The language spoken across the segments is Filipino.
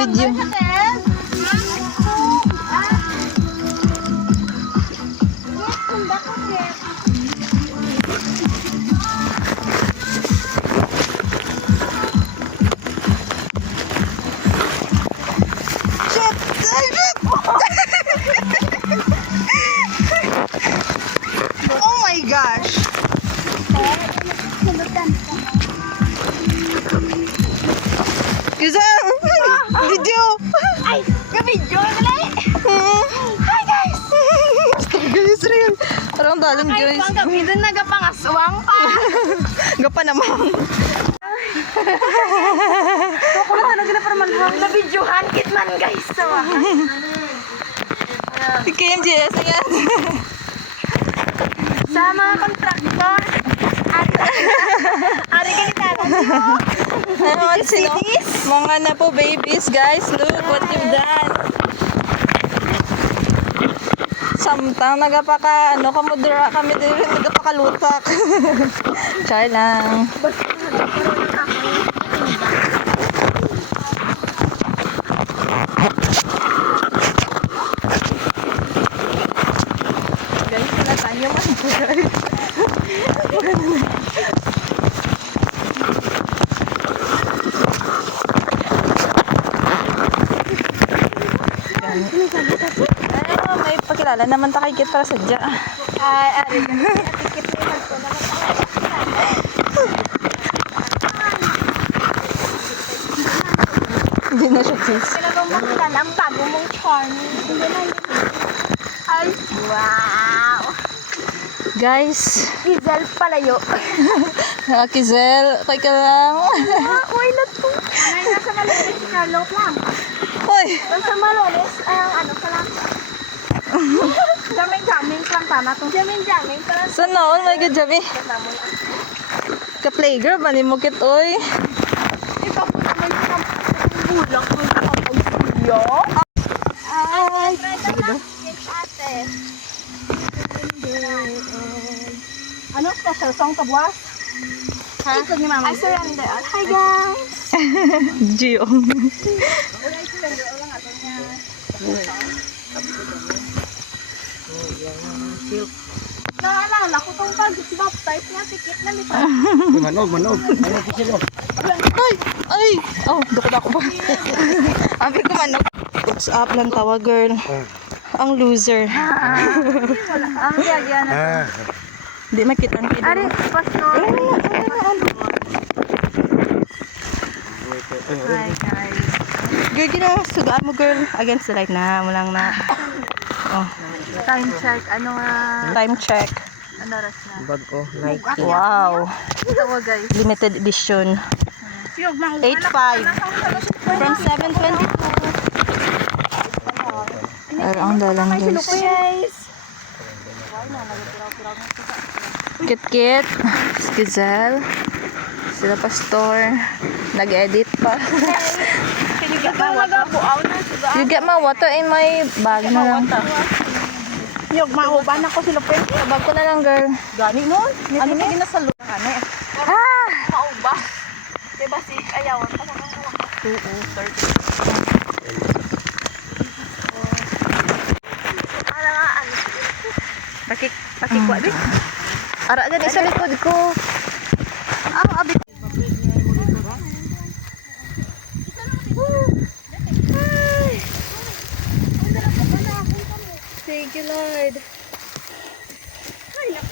Video. Oh my gosh. Giselle, video. Ay, ka-video na lang. Hi guys. Guys, rin. Parang dalan Ay, guys. pang kami doon nagapangaswang pa. Gapa naman. Ako na talaga na para malhang na videohan kitman guys. So, Si KMGS again. sa mga kontraktor. Ari ganitaran nyo. Ano sino? Mga na po babies, guys. Look what you've done. Samtang nagapaka, ano, kamudura kami din, nagapakalutak. Char lang. Guys, sila tayo man po, guys. Ano, may pakilala naman ta kay Kit para sadya. Ay, ari ganito. Tikit ni Marco na Hindi na siya cheese. Talagang makilala ang bago mong charming. Hindi na yun. Ay, wow. Guys, Giselle Palayo. Kizel, kay ka lang. Uy, nato. Ay, nasa malones, Carlo lang. Hoy, Nasa malones, ang ano ka lang. Jaming-jaming lang tama to. Jaming-jaming pa lang. saan na? Oh my God, Javi. Ka-playgirl, ba ni mo Kit, oy? Ikaw po naman yung bulang ko sa pag-studio. Ay, ate. Ano special song to buwas? Ha? Ito ni Mama. I surrender. Hi guys! Gio. I surrender. Ulang ato niya. Naalala ko tong pag-baptize niya, tikit na nito. Manog. Ano po sila? Ay! Ay! Oh, dukod ako ba? Abi ko manok. What's up lang tawa, girl? Ang loser. Ang yagyan na. Di makita ang kid. Ari, pastor. Hi guys. Girl, gina, sugaan mo, girl. Against the light na. Mulang na. Oh, Time check. Ano nga? time check. Ano oras na? Bag ko, Nike. Wow. Ito mo guys. Limited edition. 8.5. From 7.22. Pero ang dalang, guys. Guys. Kit-kit. Skizel. Sila pastor. Nag-edit pa. You get my water in my bag na lang. Yung mauban ako sila pe. Bag ko na lang, girl. Gani nun? Ano na ginasalo? Ah! Mauba. Diba si ayawan pa naman ko. Ano nga, ano? Pakikwa, di? Ara gani sa likod ko. Ang abit. Thank you, Lord.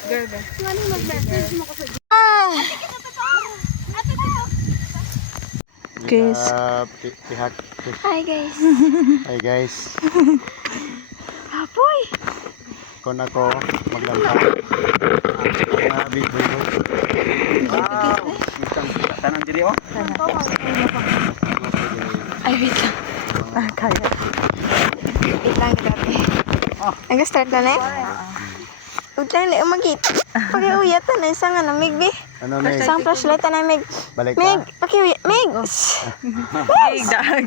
Girl, Ano mag-message mo ko sa guys. Pihak. Hi guys. Hi guys. Apoy. Kon ako maglanta. Big boy. Tanang diri oh. Ay, wait lang. Ah, kaya. Wait lang dati. Nag-start na na eh? Wait lang na umagit. Pag-iuyatan na isang ano, Mig, bi. Ano Meg? Isang flashlight na Mig. Balik Mig, ka. pag-iuyat. Mig!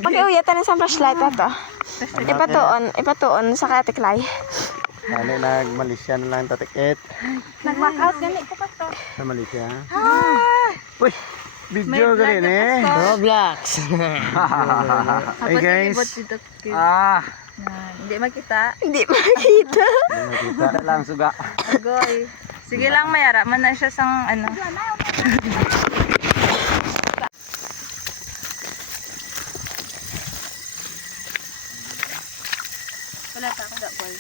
Pag-iuyatan na isang flashlight na to. Ipatuon sa katiklay. Ano nag-Malaysia na lang tatikit. Nag-walkout ganit ko pa to. Sa Malaysia. Ah! Uy. Video ka rin eh. Roblox. Hey guys. Hindi makita. Hindi makita. Nakita lang suga. Agoy. Sige lang mayara. Man na siya sang ano. Wala ta ako da boy.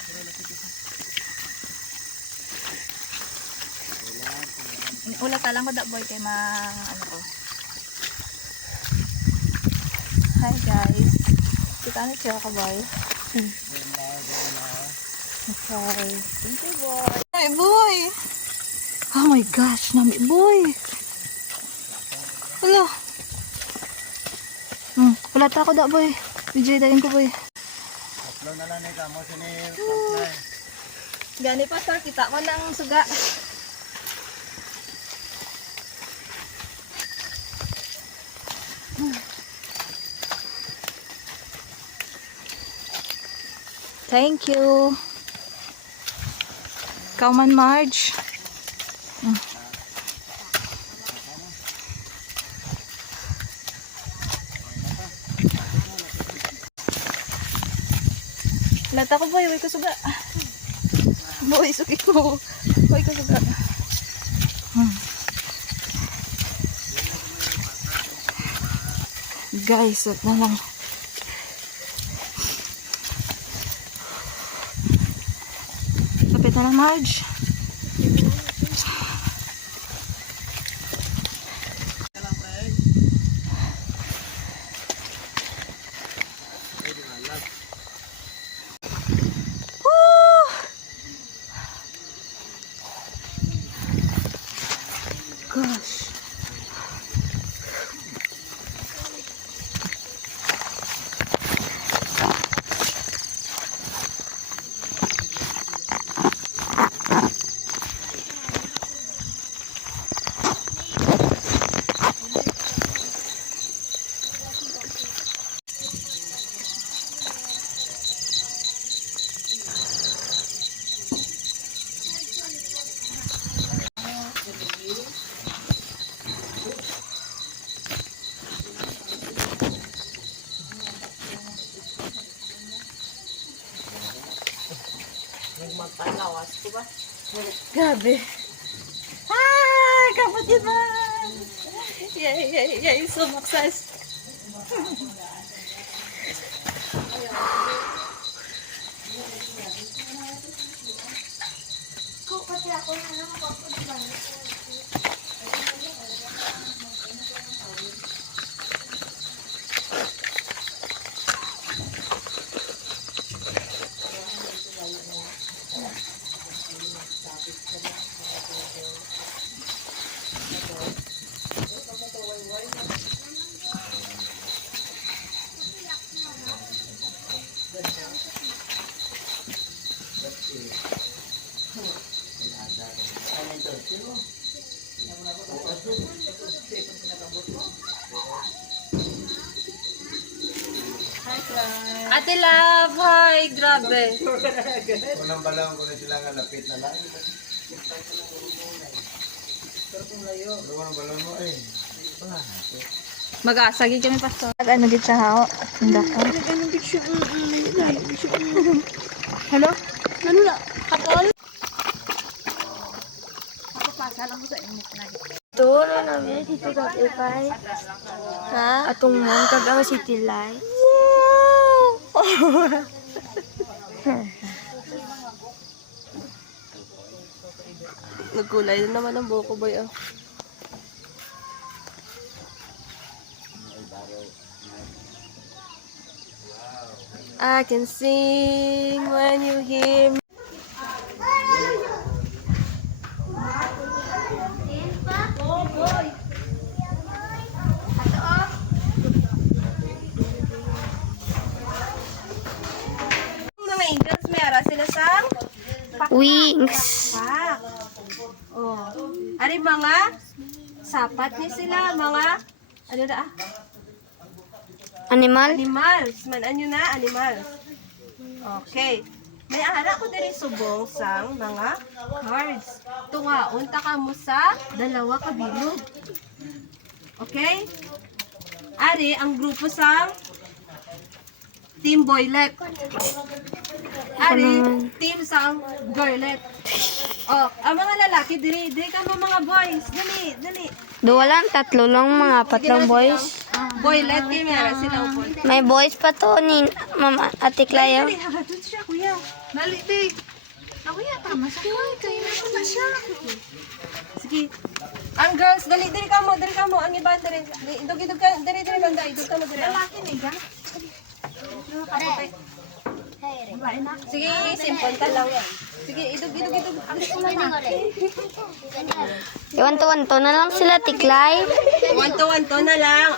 Wala ta lang ko da boy kay ano ko. Hi guys. Kita na siya ka boy. Okay. Thank you boy. Hi boy. Oh my gosh, nami boy. Hello. Wala ta ako da boy. DJ dahin ko boy. Upload na lang ni kamo sini. Gani pa sa kita mo ng suga. Thank you. Ikaw man, Marge. Lata ko boy, ko suga. Boy, suki ko. Boy ko suga. Guys, wag na lang. Lapit na lang, Marge. Gosh. Grabe. Hi, kapatid ba? Yay, sumakses. Ate Love, hi, grabe. Unang balong ko na sila nga lapit na lang. Unang balong mo eh. Mag-aasagi kami, pastor. Ano dito sa hao? Hindi ko. Hello? Ano na? Kapol? Kapapasa lang ko sa init na. Ito na namin dito dati kay. Ha? Atong mong kagang city light. Nagkulay na naman ang buko boy. Oh. I can sing when you hear me. Mga angels, may ara sila sa Wings. pak. Oh. Ari mga sapat ni sila, mga ano na Animal? animals. Man anyo na animals. Okay. May ara ko diri subong sang mga cards. Tungaon ta ka mo sa dalawa ka bilog. Okay? Ari, ang grupo sa Team Boylet. Ari, team sa Girlet. Oh, ang mga lalaki, diri ka mo mga boys. Dali. Dua lang, tatlo lang, mga apat lang boys. Boylet, kayo meron sila upon. May boys pa to ni Mama Ate Cleo. Dali, hagatod siya, kuya. Dali, di. Kuya, tama siya. Kayo na siya. Sige. Ang girls, dali ka mo. Ang iba, dali. Idog ka, dali, banda. Idog ka mo, dali. Lalaki ni ga. Sige, simple ka lang yan. Sige, idog. Iwan-to na lang sila, Tiklay. One to na lang.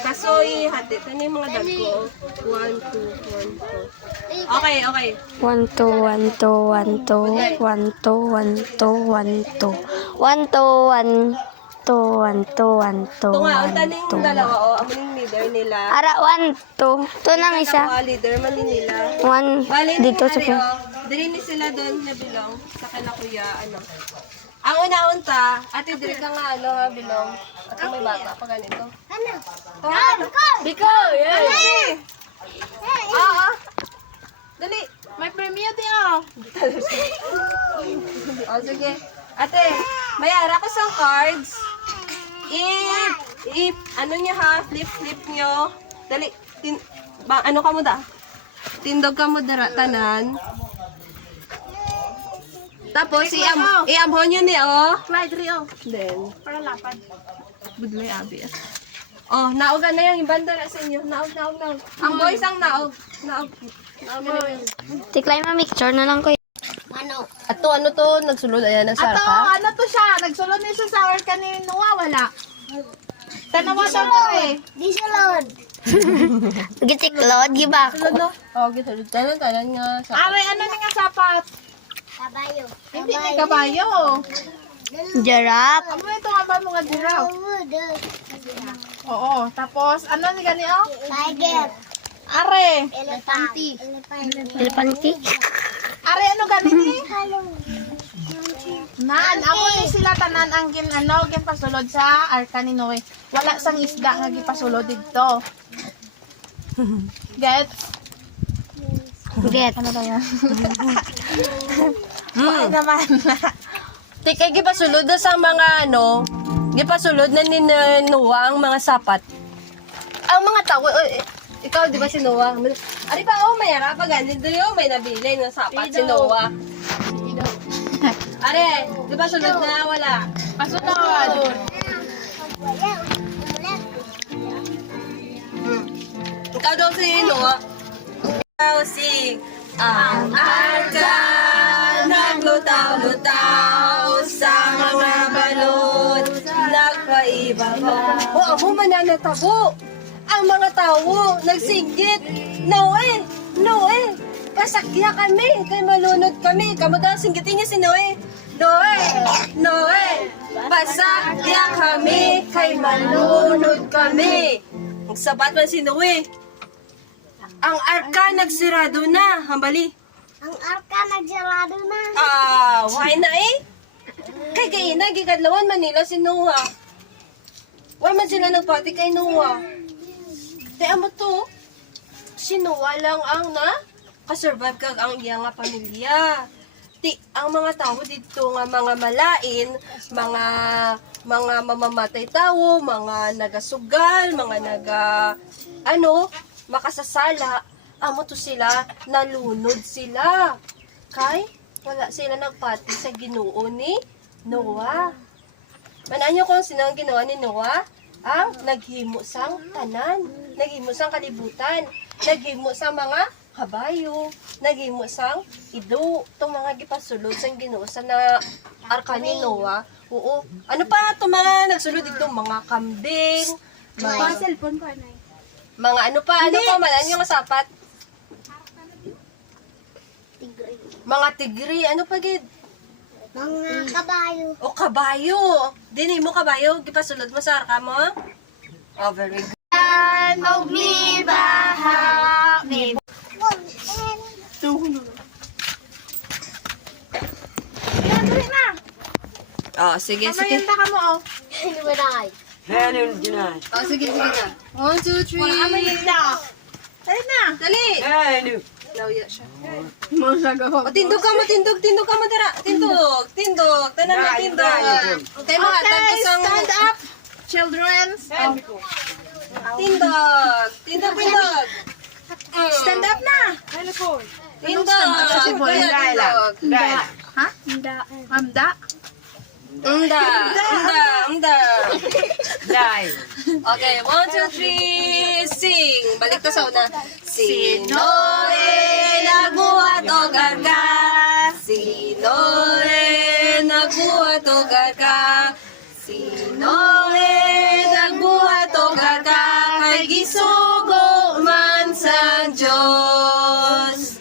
Kaso ihati. Ito na yung mga dog ko. 1, 2, 1, 2. Okay. 1, 2, 1, 2, 1, 2, 1, 2, 1, 2, 1, 2. 1, 2, 1, 2, 1, 2, 1, 2, Ito nga, ang 1, taning 2. dalawa. Ang muling leader nila. Ara, 1, 2. Ito nang isa. Dalawa leader, mali nila. 1 Bali, dito sa Ari, diri ni sila doon na bilong sa kana kuya, Ang una-unta, ate, diri ka nga, bilong. At kung may bata pa ganito. Biko! Yeah! Oo. Dali. May premium din oh. O, sige. Ate, mayara ko sa cards. Ano nyo ha, flip nyo. Dali, ano ka mo da? Tindog ka mo dara, tanan. Tapos, iamhon nyo ni, Slide rin oh. Then, Para lapad. budlay abi. Naogan na yung bandara sa inyo. Naog. Ang boys ang naog. Naog Tiklay, ma-mixture na lang ko. ano to? Nagsulod, ayan, nagsara Ato, ka? ano to siya? Nagsulod niya siya sa or kanino wala. Tanawa daw ko eh. Gitiklod, giba Sulod no? Gisulod. Tanan nga. Aray, ano ni nga sapat? Kabayo. Hindi ni kabayo. Giraffe. Ano ito nga ba mga giraffe? Oo. Tapos, ano ni gani oh? Are. Elefanti. Are, ano gani ni? Nan, amo ni sila tanan ang pasulod sa arka ni Noe. Wala sang isda nga gipasulod dito. Get? Ano ba yan? Okay naman. Tikay, gipasulod na sa mga gipasulod na ni Noah ang mga sapat. Ang mga tao, ikaw di ba si Noah? Ari pa, mayara pa ganit doon, may nabili ng sapat si Noah. Are, di ba sulod na wala? Pasunod. Ikaw daw si Noah. Ikaw si ang arka naglutaw-lutaw sa mga balot nagpaibabaw. Amo mananatabo. Ang mga tao nagsinggit. Noe! Pasakya kami, kay malunod kami. Kamu daw singgitin niya si Noe. Noe! Pasakya kami, kay malunod kami. Ang sabat man si Noe. Ang arka nagsirado na, hambali. Ang arka nagsarado na. Why na eh? Kay kaina, gikadlawan Manila si Noah. Why man sila nagpati kay Noah? Kaya mo to, si Noah lang ang kasurvive kag ang iya nga pamilya. Ang mga tao dito nga mga malain, mga mamamatay tao, mga nagasugal, mga makasasala, amo to sila, nalunod sila. Kay, wala sila nagpati sa Ginoo ni Noah. Manaan niyo kung sino ang ginawa ni Noah? Ang naghimo sang tanan, naghimo sang kalibutan, naghimo sang mga kabayo, naghimo sang ido, itong mga gipasulod sang Ginoo sa na arka ni Noah. Oo. Ano pa itong mga nagsulod dito? Mga kambing, mga Cellphone ko na. mga ano pa manan yung sapat? Mga tigri, ano pa gid? Mga kabayo. O kabayo. Dini mo kabayo, gipasulod mo sa arka mo? Oh, very good. Og mi baha. Mi Oh, sige. Mayanta ka mo oh. Ano ba na? Oh, sige na. 1, 2, 3. Dali na. Dali. Ano? Lawya siya. Masagawa. O, tindog ka mo, dira. Tindog. Tanan na tindog. Okay, mga tagkasang... Stand up. Children. Tindog. Stand up na. Tindog. Kaya tindog. Ha? Amda. Unda. Okay, 1, 2, 3, sing. Balik to sa una. Sino nagbuhat og arka? Sino nagbuhat og arka? Sino nagbuhat og arka? Kay gisugo man sa Diyos.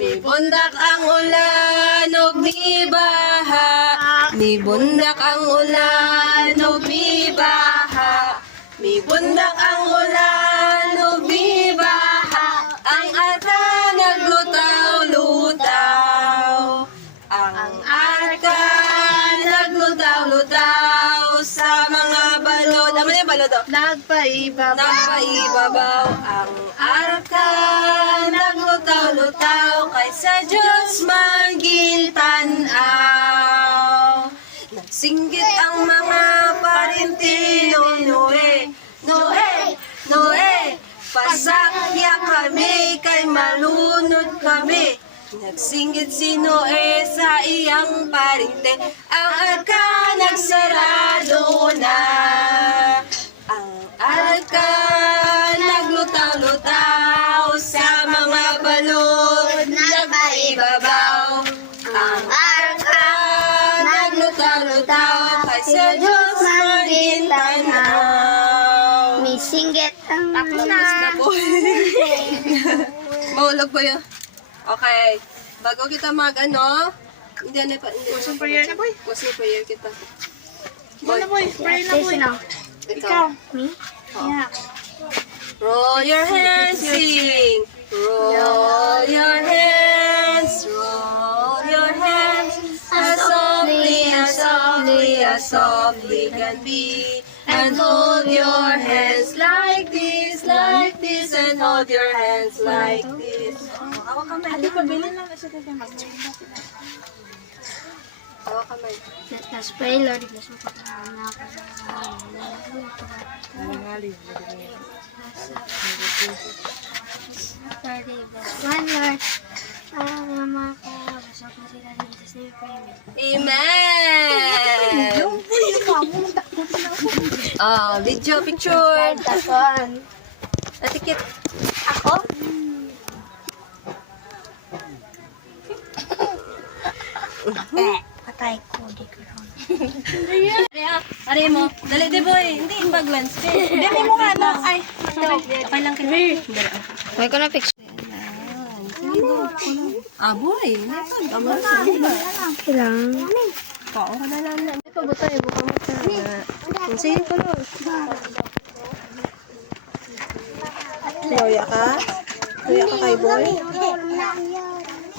Mibundak ang ulan ug mibaha. Mibundak ang ulan ug mibaha. Mibundak ang ulan ug mibaha. Ang arka naglutaw-lutaw. Ang arka naglutaw-lutaw sa mga balod. Ano yung balod? Nagpaibabaw ang arka, naglutaw-lutaw, kay sa Diyos magintanaw. Nagsinggit ang mga parintino, Noe, pasakya kami, kay malunod kami. Nagsinggit si Noe sa iyang parinte, ang arka nagsarado na. Ang arka naglutaw-lutaw sa mga balon, nagpaibabaw. Ang arka naglutaw-lutaw, kay sa Diyos magintanaw. May singgit ang Tapos na po. Mahulog ba yun? Okay. Bago kita ano, hindi pa. Kusang prayer na, boy. Kusang prayer kita. Boy. Pray na, boy. Ikaw. Me? Yeah. Roll your hands, sing. Roll your hands, as softly can be. And hold your hands like this, and hold your hands like this. Hawak kamay. Hawak kamay. Let's pray, Lord. Bless mo po. One, Lord. Mama ko, besok mo sila rin sa name, pray me. Amen! Oh, video, picture. Takon. Atikit. Ako? Patay ko, di ko ron. Ari mo. Dali, di boy. Hindi, baglans. Dali mo nga, no? Ay. Okay lang kita. May ko na picture. Ah, boy. Amo na. Kailang. Kao ka na lang. Ito, butay. Buka mo sa... Sige ko lang. Loya ka? Loya ka kay boy?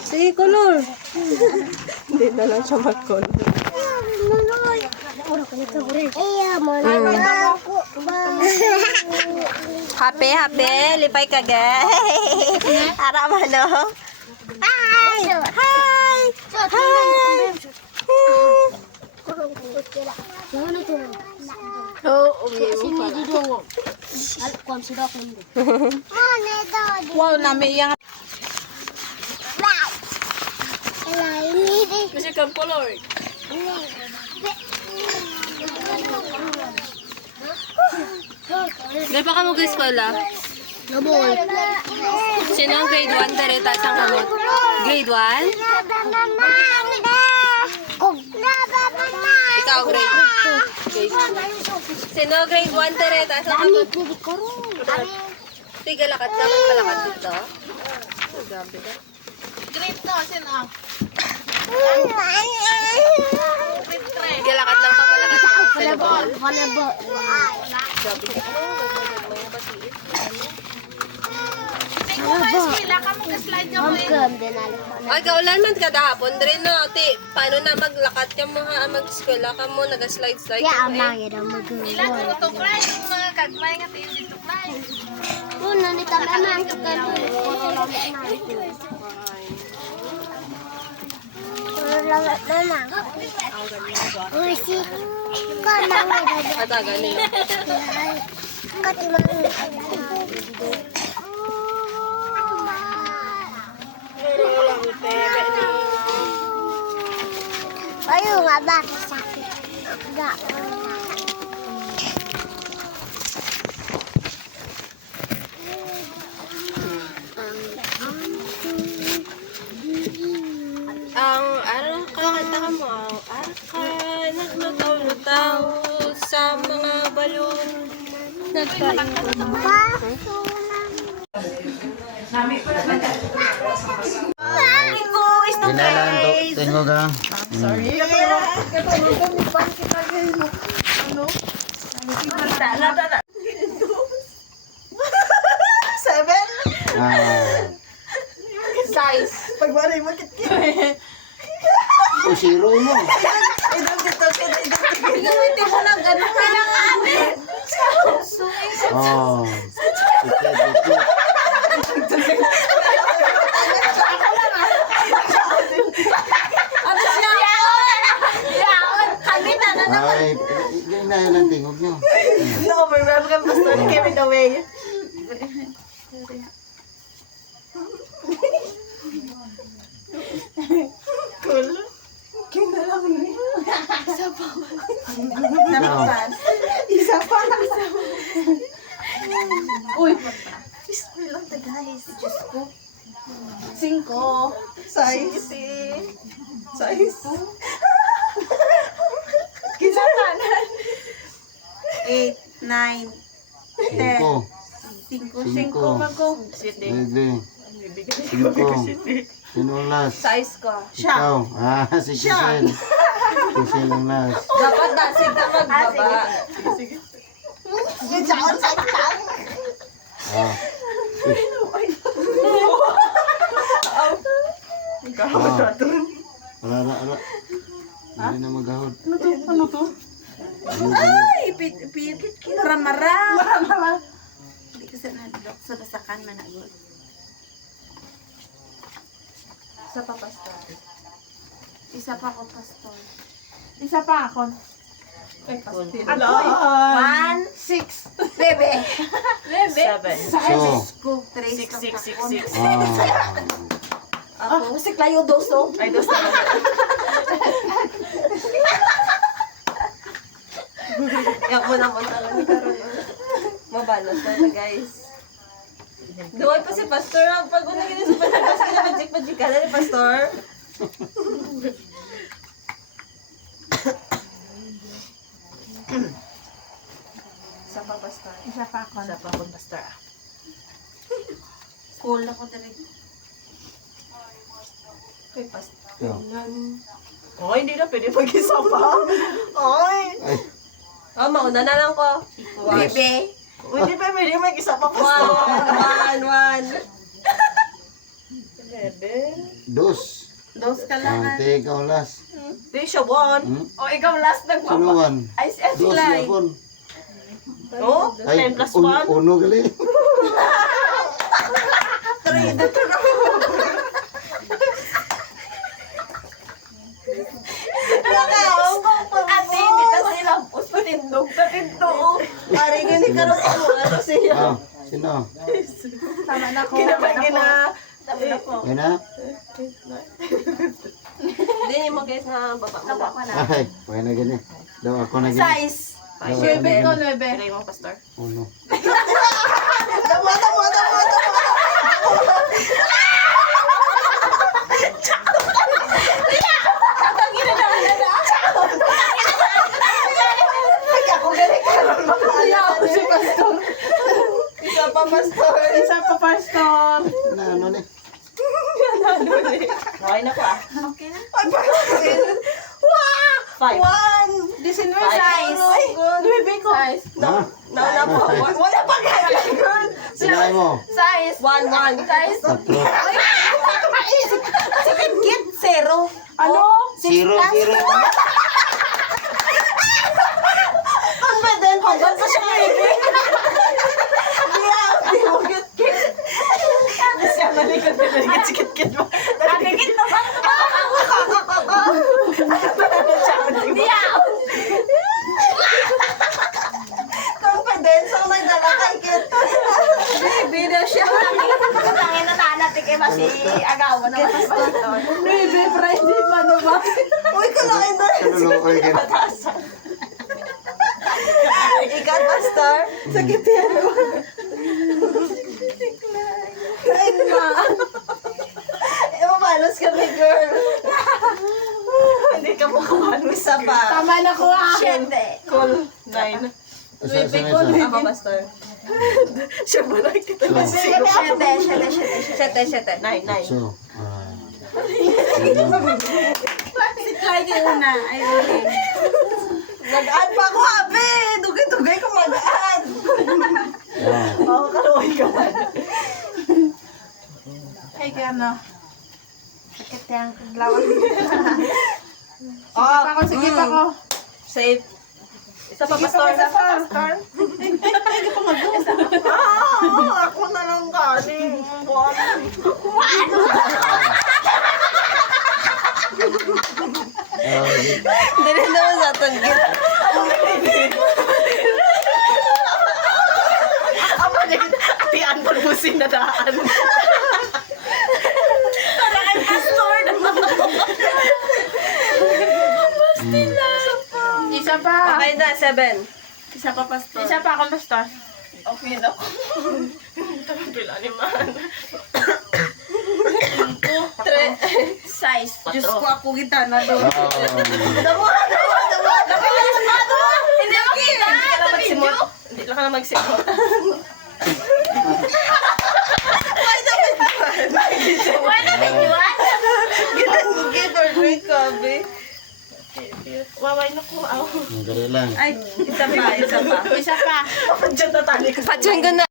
Sige, color. Hindi na lang siya mag-color. Happy. Lipay ka, gay. Ara mo, no? Hi! Wow, nami yang Kasi kang color. May pa ka mo eskwela? Sino ang grade 1? Tereta sa kamot. Grade 1? Ikaw grade 2. Sino grade 1? Tereta sa kamot. Tiga lakad ka. Magpalakad dito. Grabe ka. grade to, sino? Tiga lakad lang pa. Malakad ka. Volleyball. Volleyball. Grabe ka. Ay, kaulan man kada hapon dre no. Ti, paano na maglakat ka mo ha? Mag-eskwela ka mo, naga-slide-slide ka mo eh. Pataga nila. Ayo nga ba? Sakit. Ga. Ang ano kakanta ka mo ang arka nagmataw-lutaw sa mga balon Kinalan to, tingog ha. Ah. O, zero mo. Oh. Ay, yun na yun ang tingog nyo. No, remember ka, Pastor, carried away. Isa pa. Uy. Bismillah lang guys. Diyos ko. 5. Size. Kinsa tanan? 8, 9, 10. 5 mago. 7. 5. Sino ang last? Size ko. Siya. Ikaw. Ah, si Giselle. Giselle ang last. dapat dasig ka magbaba. Ah. Ala. Hindi na maghahod. Ano to? Ay, pipit mara-mara. Hindi kasi nadlok sa basakan managod. Isa pa, Pastor. Isa pa ako, Pastor. Isa pa ako. Ako. 1, 6. Bebe. 7. Ko, 3. 6. Ah. Ako, si Clayo Doso. Ay, Doso. Yak mo naman talaga karon. Mabalos na guys. Duway pa si Pastor ang pag una gini sa panagas ka magic ka na ni Pastor. Isa pa Pastor. Isa pa ako. Isa pa ako Pastor. Cool ako direct. Kay Pastor. Ikaw. Oh, hindi na pwede mag-isa pa. Ay. Ay. Oh, mauna na lang ko. Bebe. Hindi pa pwede mag-isa pa, Pastor. One. Dos. Dos ka lang. Ante, ikaw last. Di siya, one. Hmm? O, ikaw last Sino nagpapa. one? Ay, si Dos Ashley. yapon. Oh, Ay, 10 plus 1. uno gali. 3 na to. Ate, hindi ta sila. Pus patindog, patindog. Pare, gini ka rin ako. Ano siya? Ah, sino? Tama na ko. Kinapagina. Tama na ko. Yan na? Hindi mo guys na baba mo lang. Ay, pwede na gani. Daw ako na gani. Size. Daw ako Nuebe na ko, gani. nuebe. Pilay mo Pastor. Uno. Tama. Ako galing ka lang makalaw si Pastor. Isa pa, Pastor. Na ano ni? Okay na po ah. Ay, Pastor. Wow! 5. 1, December size. Baby ko. Size. Ha? Nauna po. Wala pa kaya, girl. Sinay mo. Size. 1-1. Size. Tatlo. Second kit, zero. Ano? Zero, zero. Confident. Hanggang pa siya, baby. Hindi mo kit-kit. Hindi siya malikot na kit-kit mo. Kit na ba? Hindi ako. Confidence ang nagdala kay kit. Baby na siya. Tangin na tanatik eh, masi agawan na pastor. Baby, Friday pa naman. Uy, kalain na. Kaluloko yun. Ikaw, pastor. Sakit yan. Ay, ma. Mapalos kami, girl. Hindi ka makapalos. Isa pa. Tama na ko ah. 7. Cool. 9. Tama, Pastor. Siya ba lang kita? 7. 9. So, Mag-add pa ako, abe! Dugay-dugay ko mag-add. Oo, kaluhay ka man. Ay, kaya na. Sakit yan. Kaglawan. Sige pa ako, sige pa ako. Safe. Isa pa, Pastor. Isa pa, Pastor. Hindi pa mag-add. Ako na lang galing. Dali naman sa tanggit. Tiyan mo busin na daan. Parang ang pastor na Isa pa. Okay na, 7. Isa pa, pastor. Isa pa ako, Pastor. Okay na po. Bila ni man. Size. Diyos ko, ako kita na doon. Damo. Hindi ako kita. Hindi lang ka na magsimot. Why na videoan? Give or drink, Kabe. Waway na ko. Dali lang. Ay, isa pa. Isa pa. Diyan na tali ko. Padyang gana.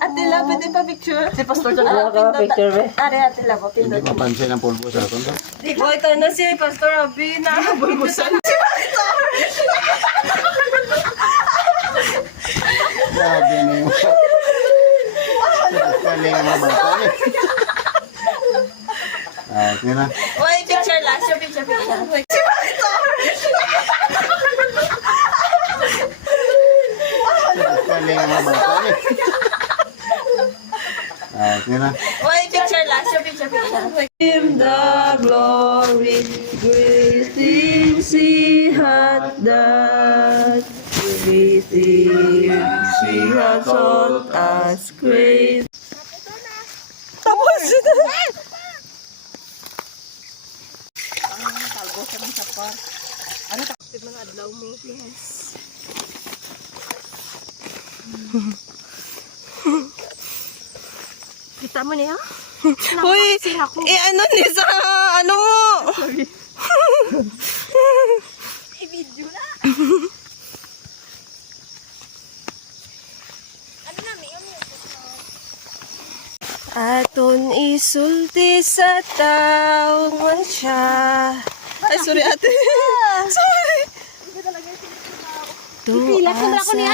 Ate Love, pwede pa picture? Si Pastor John. Picture ba? Ate Love, Hindi mapansin ang pulbo sa akin. Oh, ito na si Pastor Abi na. bulbusan. Grabe na yung... Kali nga mga bata eh. Okay na. Wait, picture last. Yung picture. Kali nga mga bata eh. Okay na. Wait, picture last. Yung picture. Him the glory, greeting si hat that, greeting si hat taught us grace. Tapos na! Kita mo niya? Uy, ano ni sa ano mo? I-video na. Aton isulti sa taong man siya. Ay, sorry ate. Sorry. Tuasa na ni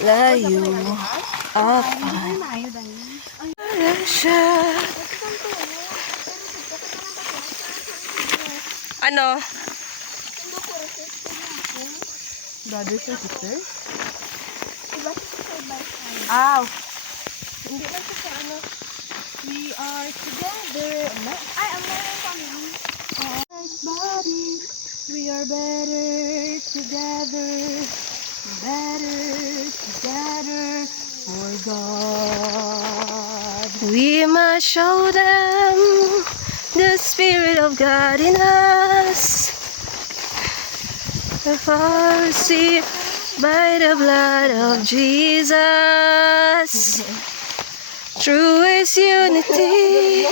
layo apan. Alam siya. Ano? Brothers and sisters? Aw. Hindi lang siya sa ano. We are together. Ay, ang meron kami. Body. We are better together. Better together for God. We must show them the Spirit of God in us. The Pharisee by the blood of Jesus. True is unity.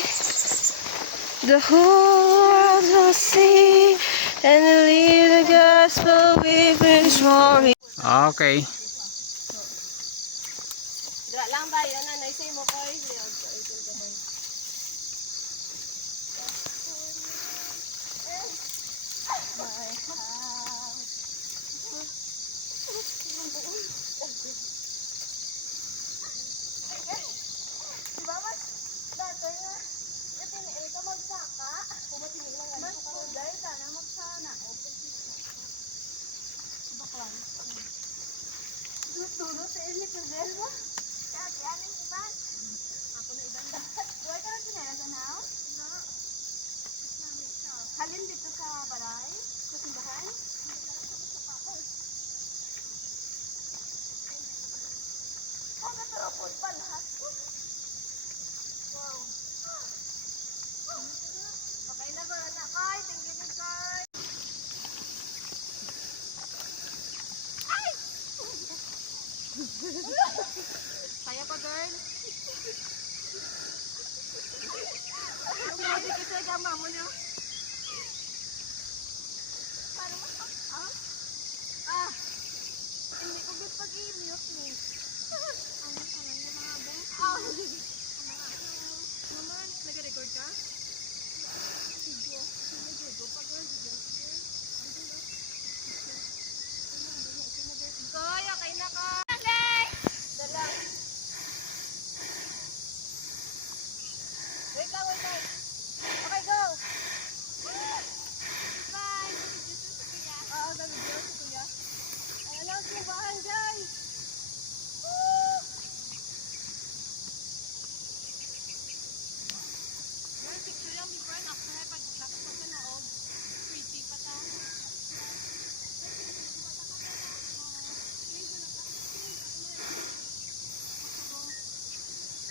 The whole world will see and believe the gospel we've been sworn. Okay. Dra lang ba yan na naisay mo ko halin dito sa baray, sa simbahan. Oh, natarapod pa lahat. Wow. Okay na ba, anak? Ay, thank you, Nicole. Ay! Kaya pa, girl? Lumabi ka sa gama mo na. Hindi ko good pag-i-mute ni. Ano ka lang yung mga best? Naman, nag-record ka? Video. Video pa girl. Koy, okay na ka. Dalang. Wait lang. Okay, go. Bye. Oo, nag-video si Kuya. Ayan lang simbahan, guys. Yung picture yung before and after ay pag-tapos ko na og pretty pa ta.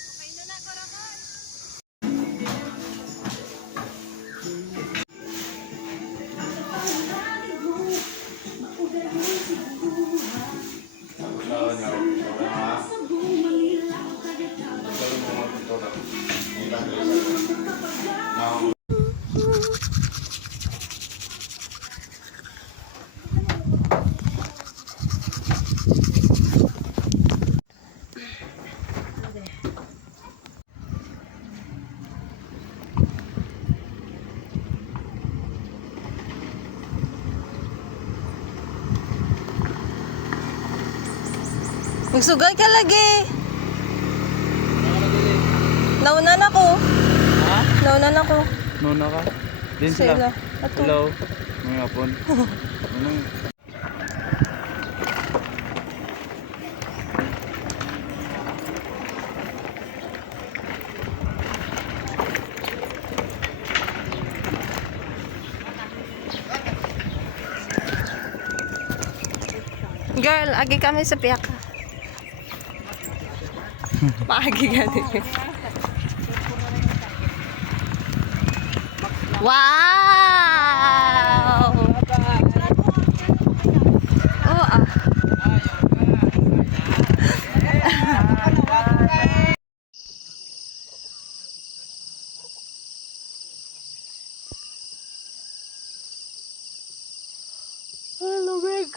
Okay na na, Korakay. Magsugay ka lagi. Naunan ako. Ha? Naunan ako. Nuna ka? Din sila. Sila. Ato. Hello. Mga hapon. Anong... Girl, agi kami sa piyaka. Maagi gani. Wow! Oh, ah. Hello, Greg.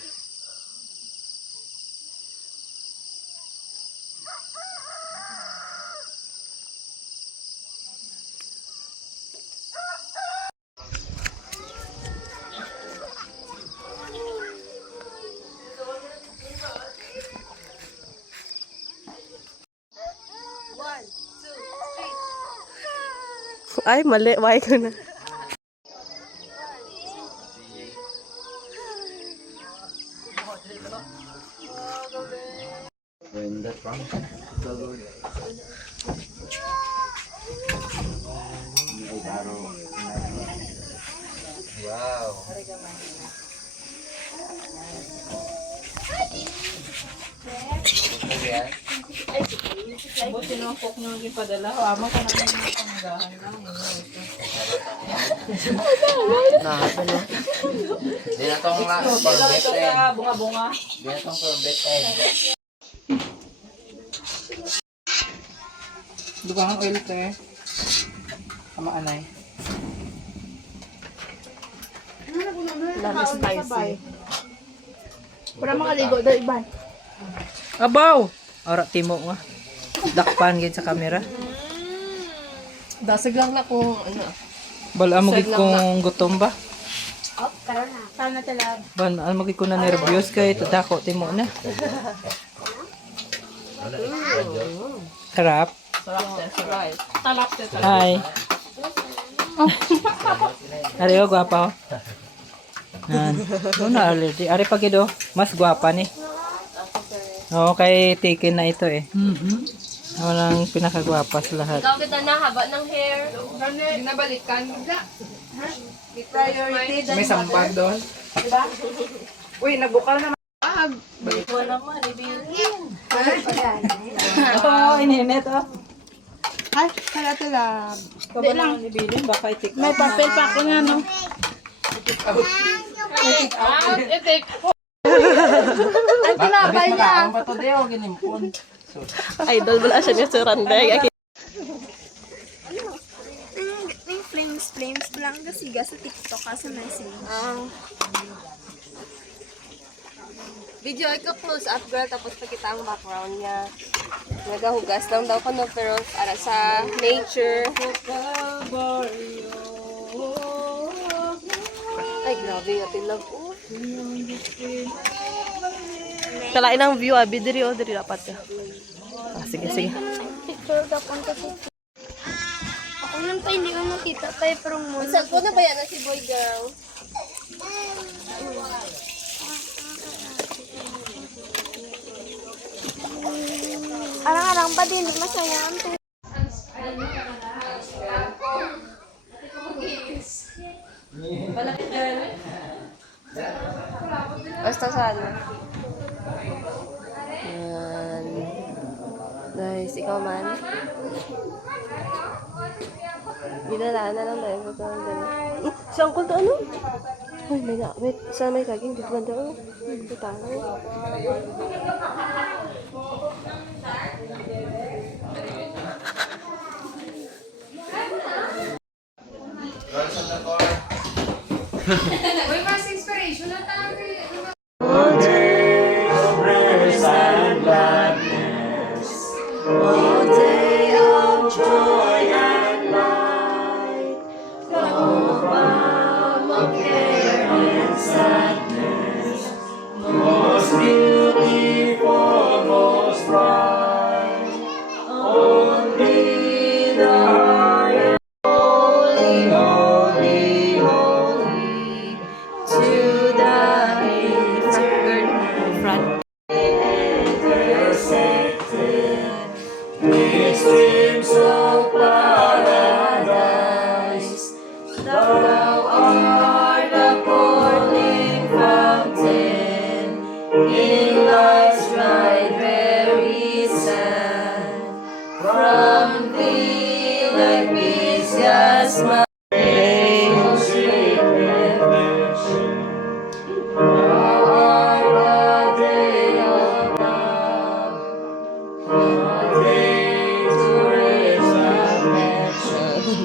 Ay, mali. Why ko na. When Wow. Buti ng cook nyo yung padala. Ama ka naman yung panggahan lang. Di na tong corvette eh. Bunga-bunga. Di na tong corvette eh. Dugang oil to eh. Kamaanay. Lami spicy. Para makaligo daw iban. Abaw! Ora timo nga. Dakpan gid sa camera. Dasag lang na kung ano. Bala mo gid kong gutom ba? Oh, karon na. Paano talag? Bala mo gid ko na nervyos kay tadako timo na. Sarap. Hi. Ari o gwapa. Nan. Una already. Ari pa gido. Mas gwapa ni. Oo, kay taken na ito eh. Walang pinakagwapa sa lahat. Ikaw kita na haba ng hair. May sambag doon. Diba? Uy, nagbukal naman. Wala mo, revealing. Oo, ininet oh. Ay, kaya talag. Kaba lang ni Bilin, baka itik. May papel pa ako nga, no? Ang tinapay niya. Ang bato deo, ginimpon. Idol wala siya ni Sir Randay. Yung flames lang kasi sa TikTok kasi message. Video ikaw close up girl tapos pakita ang background niya. Nagahugas lang daw ko no pero para sa nature. Ay grabe nga tilag oh. Kalain ang view abi diri o diri dapat ka. Sige sige. Picture daw kung kasi. Ako nun pa hindi ko makita tayo pero mo. Saan ko na ba yan si boy girl? Arang-arang pa din, masaya ang to. Basta sa ano. Yan. Nice. Ikaw man. Binalaan na lang tayo. Saan ko to ano? Ay, may na. Wait, saan may kaging? Dito ba daw? Dito tayo.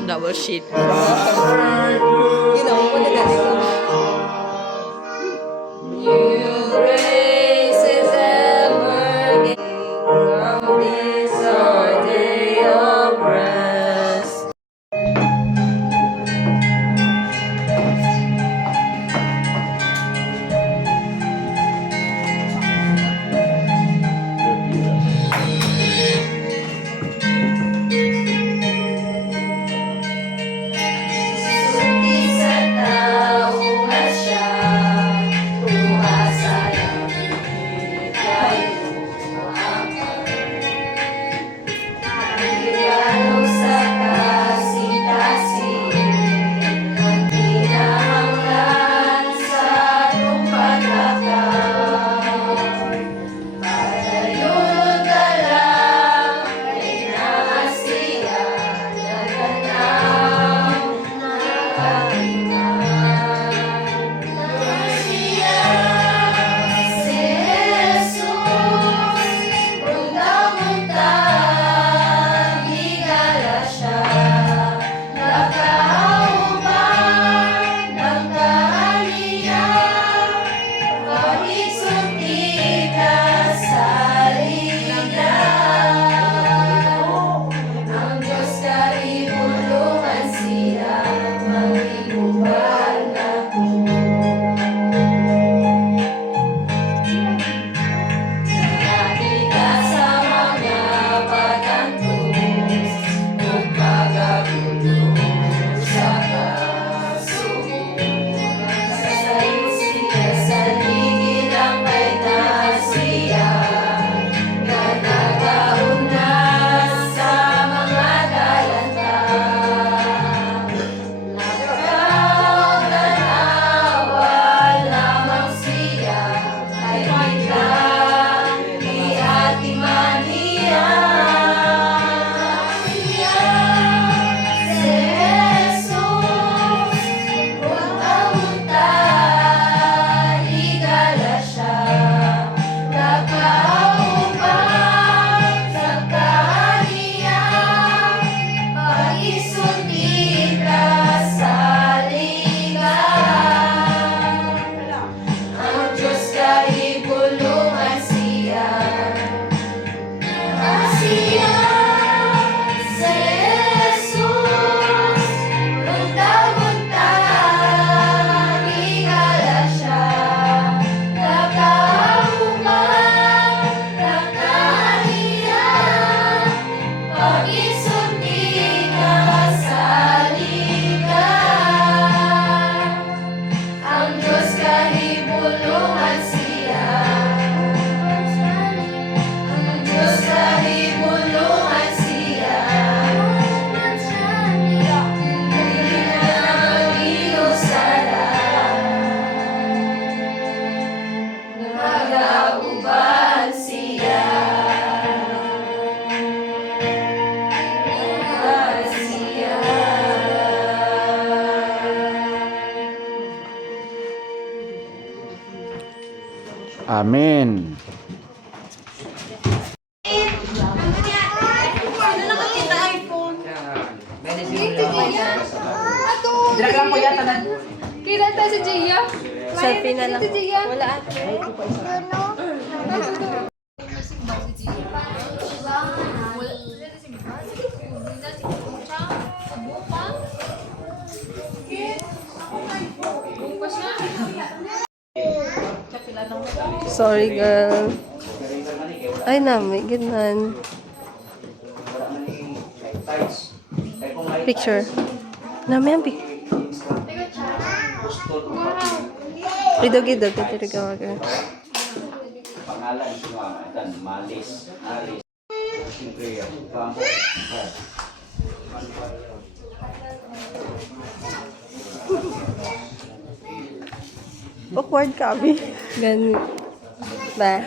Double sheet. You know, what did I do? New graces ever from this our day of rest. Sa tao Amen. Kira tayo si Gia. Selfie na lang. Wala ate. Sorry girl. Ay nami, ganun. Picture. Nami ang picture. Idog-idog. Ito girl. Pangalan ko ang Malis. Siyempre, kampo. Awkward kami. Ganun. Ba?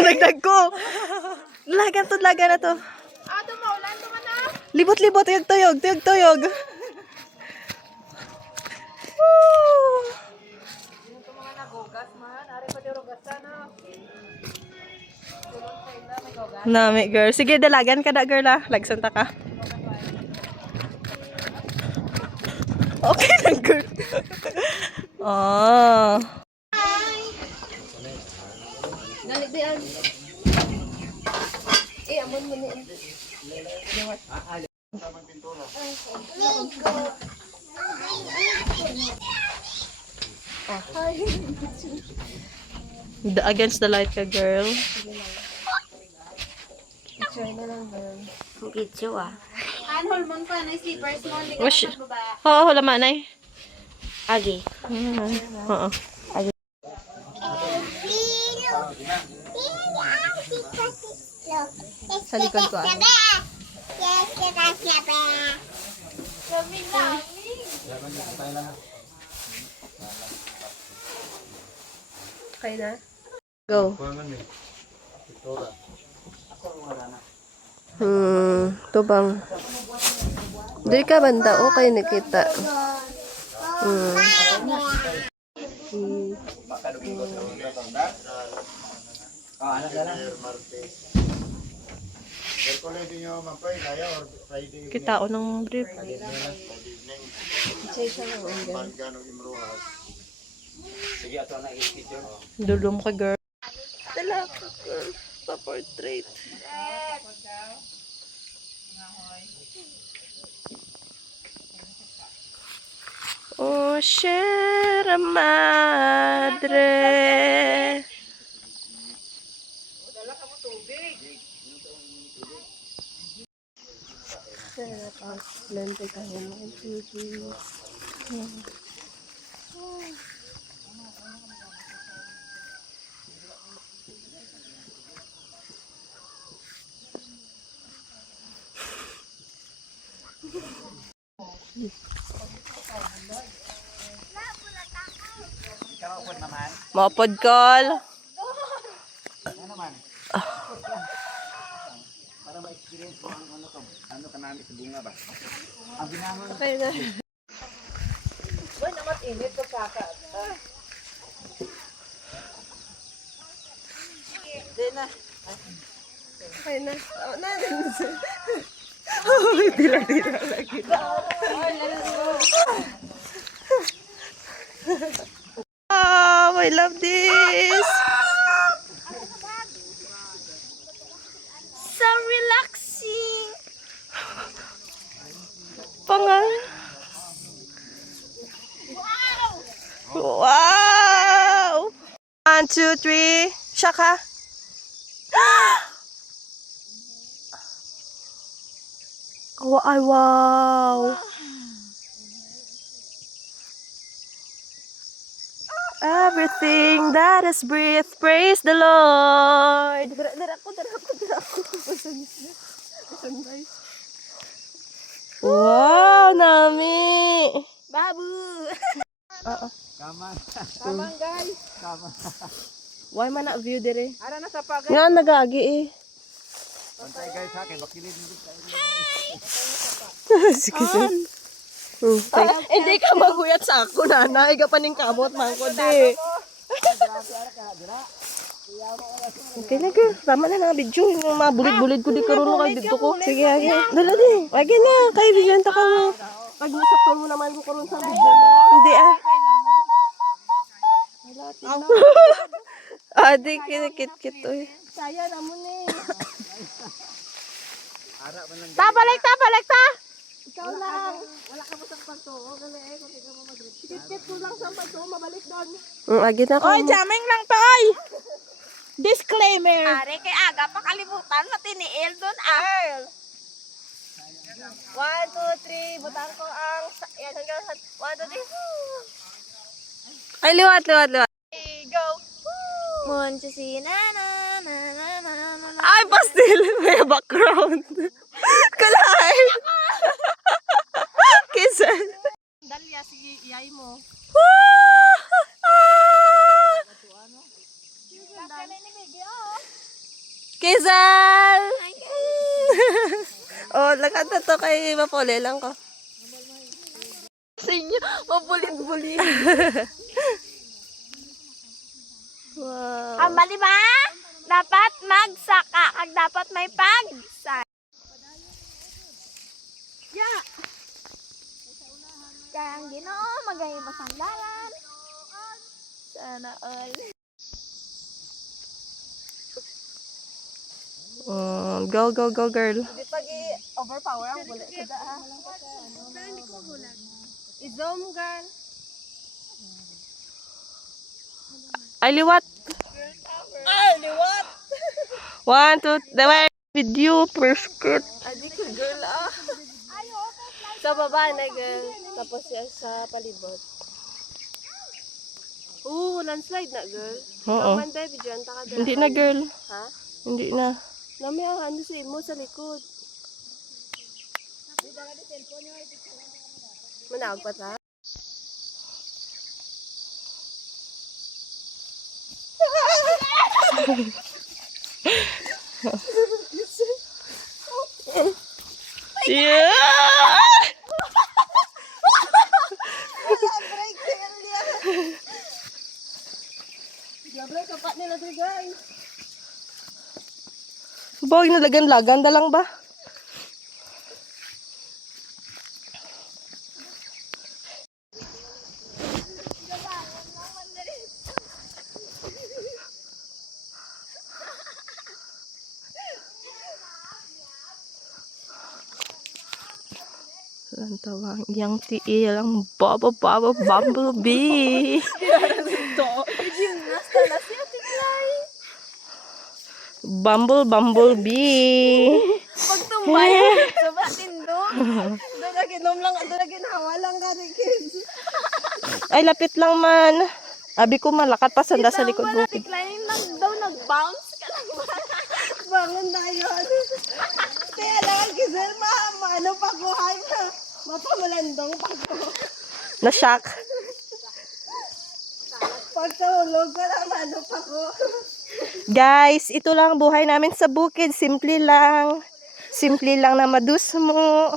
Nagdag ko. Laga na to. Libot-libot, tuyog. Woo! Nami, girl. Sige, dalagan ka na, girl, ah. Lagsunta ka. Okay lang, girl. Oh. Galit di an. Amon mo ni. Against the light ka, girl. Video ah. Anhol mo pa na slippers mo. Hindi Wash. ka baba. Oo, laman ay. Agi. Oo. Sa likod ko. Okay na? Go. Ito bang? Dari ka banda, okay nakita. Kita o ng brief. Dulom ka, girl. Dala ka, girl. Pa-portrait. Oh, Sierra Madre. Lente ka naman. Mapod call. Okay na. Okay na. Oh, na. Dila lagi. Oh, I love this. So relaxing. Pangal. Wow. 1, 2, 3. Shaka. Wow. Everything that is breathed, praise the Lord. Dara ko. Wow, nami! Babu! Kamang guys. Why man na view dire? Ara na sa pag. Nga nagagi eh. Pantay guys ha, kay bakilid mo dito. Sige, sige. Hindi ka maguyat sa ako, nanay. Ka paning kamot, man ko, di. Okay na, girl. Tama na na, video. Yung mga bulit-bulit ko, di karoon kay dito ko. Sige, agi. Dala, di. Agi na. Kay bigyan ta ka mo. Pag nasaktan mo naman ko karoon sa video mo. Hindi, ah. Adi, kinikit-kit, oy. Saya naman eh. Balik ta! Ikaw lang. Wala ka mo sa pagto. Gali eh, kung ikaw mo mag-grip. Sikit ko lang sa pagto, mabalik doon. Agi na ka Oy, mo. jamming lang to, oy. Disclaimer. Pare, kay aga pa kalimutan, matiniil doon ah. 1, 2, 3, butang ko ang... Yan, hanggang 1, 2, 3. Ay, liwat. Go! Monchisi na na na na na na na. Ay, pastil. May background. Kalay. Kisan. Dalia, sige, iyay mo. Kisan. Oh, lakad to kay Mapole lang ko. Sa inyo, mabulit-bulit. Wow. Ang mali ba? Dapat magsaka. Kag dapat may pagsa. Yeah. Kaya ang Ginoo magay masandalan. Sana all. Go, girl. Di pag overpower ang bulit ko da. I-zoom, girl. Ay, liwat. Ay, liwat. 1, 2, dawai. Video, prescript. Adi ko, girl, ah. Sa baba na, girl. Tapos yan sa palibot. Landslide na, girl. Oo. Kamanday, bidyan ta ka dyan. Hindi na, girl. Ha? Hindi na. Nami ang ano sa imo sa likod. Manawag pa ta? Yeah! Gabriel, kapat nila dito, guys. Boy, nalagan-lagan da lang ba? Lantawang yang tiil ang bumblebee. Gymnasta na siya, tiklay. Bumblebee. Pag tumbay, sobrang tindog. Doon na ginom lang, doon na ginawa lang ka rin, kids. Ay, lapit lang man. Abi ko malakat pa sanda sa likod Wala, bukid. tiklay lang daw, nag-bounce ka lang ba? Bangon na yun. Kaya lang, Giselle, ano pa ko, hay ma. Mapamalandong pa ko. Na-shock. Pagtulog ko lang, ano pa ko. Guys, ito lang ang buhay namin sa bukid. Simple lang. Simple lang na madusmo.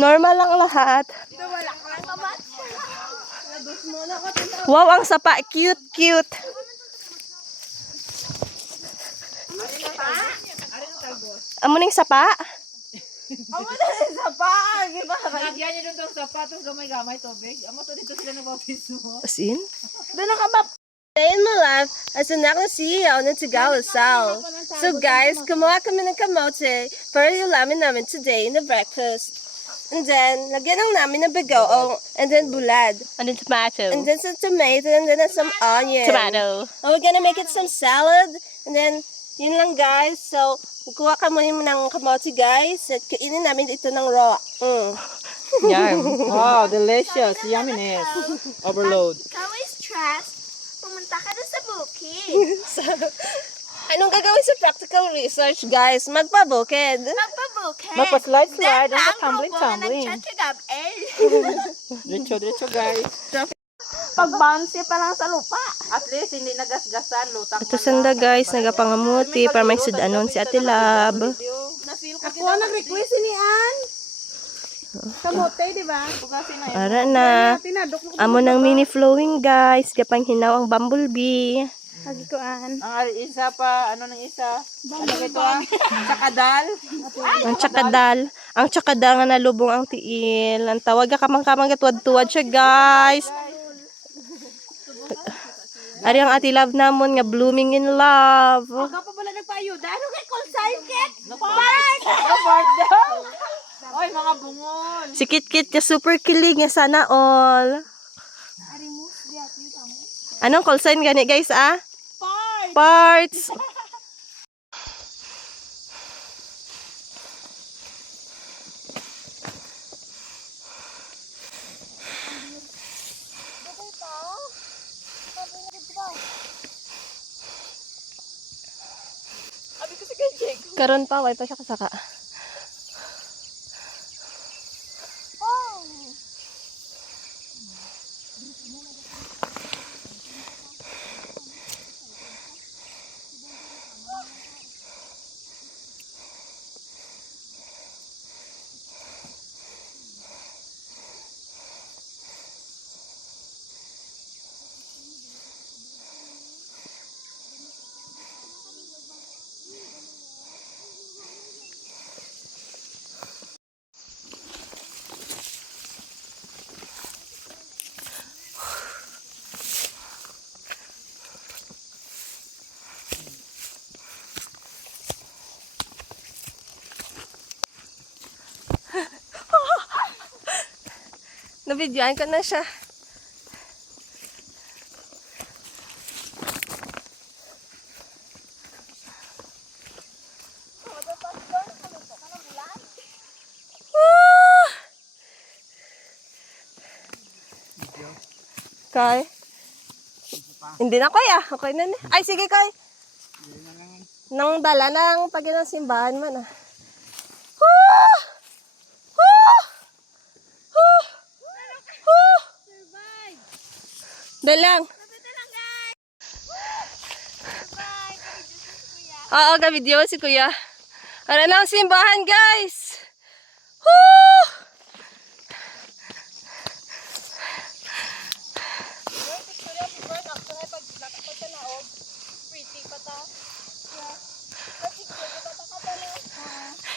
Normal lang lahat. Wala ka lang kamat. Nadus mo na ko. Wow, ang sapa. Cute. Amuning sapa? Amo na rin sa paa. Iba ka. Nagyan niyo doon tong sapatos gamay-gamay tubig. Amo to dito sila nababismo. As in? Doon na ka ba? Day in my life as a CEO ng Tagawa Sal. So guys, gumawa kami ng kamote para yulamin namin today in the breakfast. And then, lagyan lang namin ng bagoong, and then bulad. And then tomato. And then some tomato, and then some onion. Tomato. And we're gonna make it some salad. And then, yun lang guys. So, kuha ka muna ng kamote guys. At kainin namin ito ng raw. Yum. Wow, delicious. Yumminess. Overload. Ikaw is stressed. Pumunta ka na sa bukid. Anong gagawin sa practical research, guys? Magpabukid. Magpa-slide-slide. Ang tumbling-tumbling. Diretso, guys. Pag-bounce pa lang sa lupa. At least, hindi nagasgasan. Lutang Ito sanda, guys. Nagapangamuti para may sudanon si Ate Lab. Ako ang nag-request ni Ann. Kamote, di ba? Ara na. Amo ng mini flowing, guys. Gapang hinaw ang bumblebee. Lagi ko Ann. Ang isa pa, ano ng isa? Ano ito Sakadal? Ang tsakadal. Ang tsakadal nga nalubong ang tiil. Ang tawag ka kamang-kamang tuwad-tuwad siya, guys. Ari ang Ate Love namon nga blooming in love. Ikaw pa pala nagpa-ayuda. Ano kay call sign, Kit? Oy, mga bungol. Si Kit ka super kilig nga sana all. Anong call sign gani, guys, ah? Parts. Karon pa, way pa siya kasaka. Nabidyoan ko na siya. Kay? Hindi na, Koy, ah. Okay na. Ay, sige, Koy. Nang dala ng pagin ng simbahan man, ah. Dalang. Oo, ka-video si Kuya. Ano lang simbahan, guys. Woo!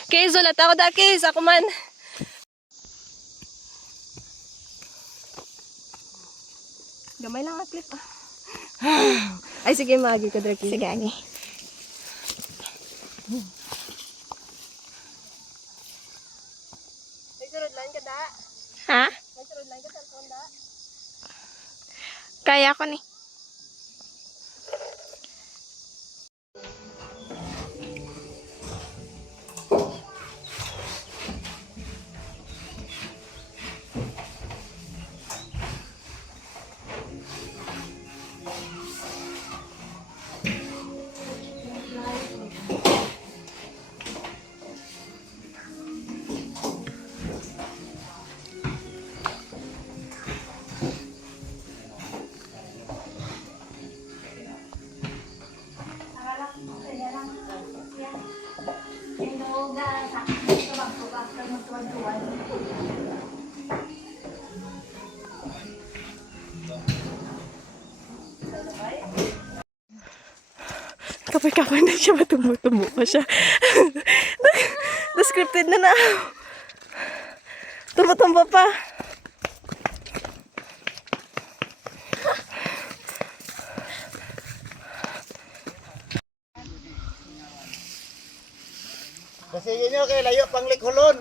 Kiz, ulat ako da, Kiz. Ako man. Gamay lang ang clip, ah. Ay, sige, magi ka, Draki. Sige, agi. May surod line ka, da? Ha? May surod line ka, cellphone, da? Kaya ko ni. Kapay-kapay na siya, matumbo-tumbo pa siya. Na-scripted na na. Tumbo-tumbo pa. Kasi yun nyo kay layo pang likhulon.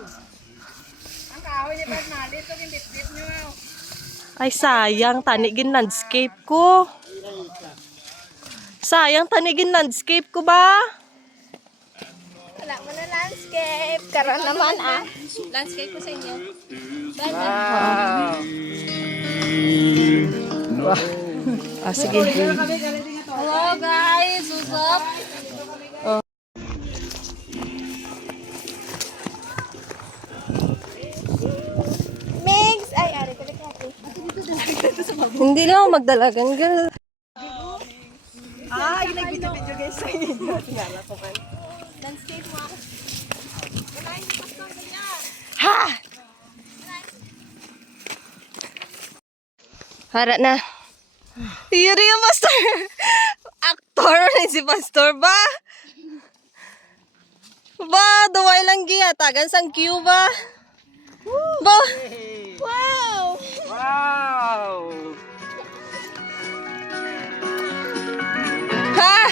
Ay, sayang. Tanigin landscape ko. Sayang, tanigin landscape ko ba? Wala mo na landscape. Karoon naman, ah. Landscape ko sa inyo. Ah, sige. Hello, guys. What's up? Hindi lang ako magdalagan, girl. Ah, yung nag-video-video guys sa inyo. Tingala ko man. Harap na. Yuri yung pastor. Actor na si pastor ba? Ba, duway lang giya. Tagan sang Q ba? Ba? Wow! Wow! Ha?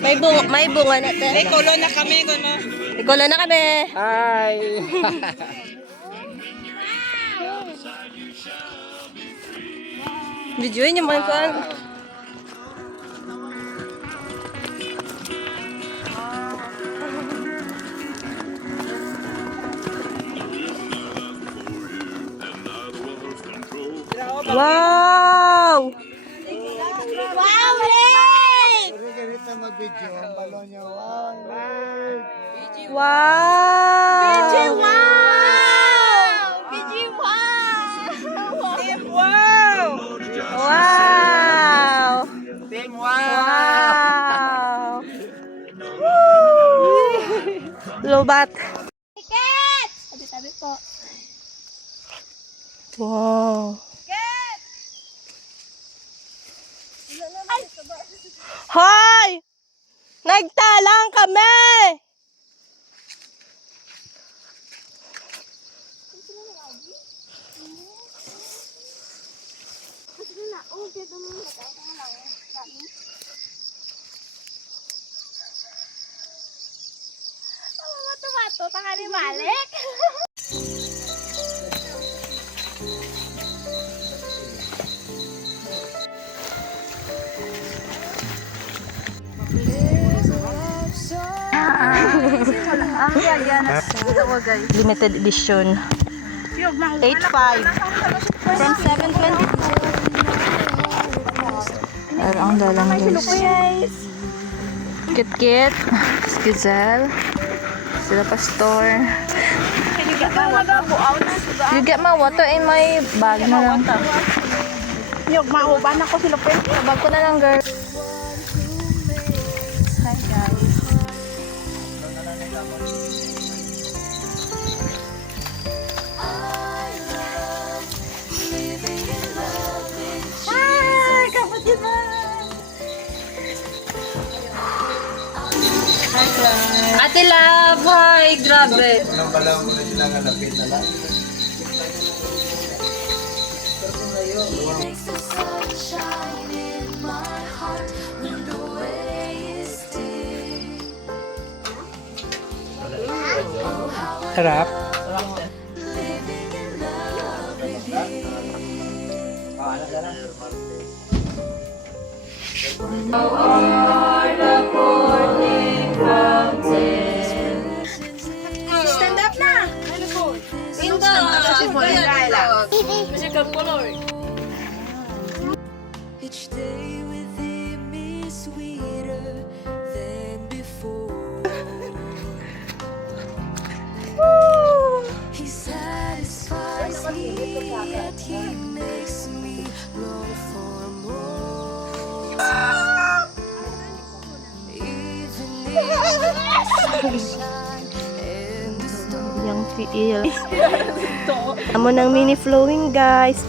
May bunga natin. May kulo na kami. May kulo na kami. Hi! Videoin niyo mga kuan. Wow! Wow! Ganito mag-video, ang balon niya. Wow! Wow! Wow! Team Wow! Lobat. Wow. Hoy! Nagtalang kami! Limited edition. 8.5 from 7.20. Ang dalang guys. Kit-kit. Skizel. Sila pastor. You get my water in my bag na lang. Yung mauban ako sila po. Sa bag ko na lang, girl. Hi, guys. Hi! Kapatid na! Ate Love, hi! Grabe. Unang balawang ko na sila nga napit na lang. Sarap. Stand up na! Each day with him is sweeter than before. He satisfies me, yet he makes me long for more. Even in the sunshine and the storm. Yung feel. Amo ng mini flowing, guys.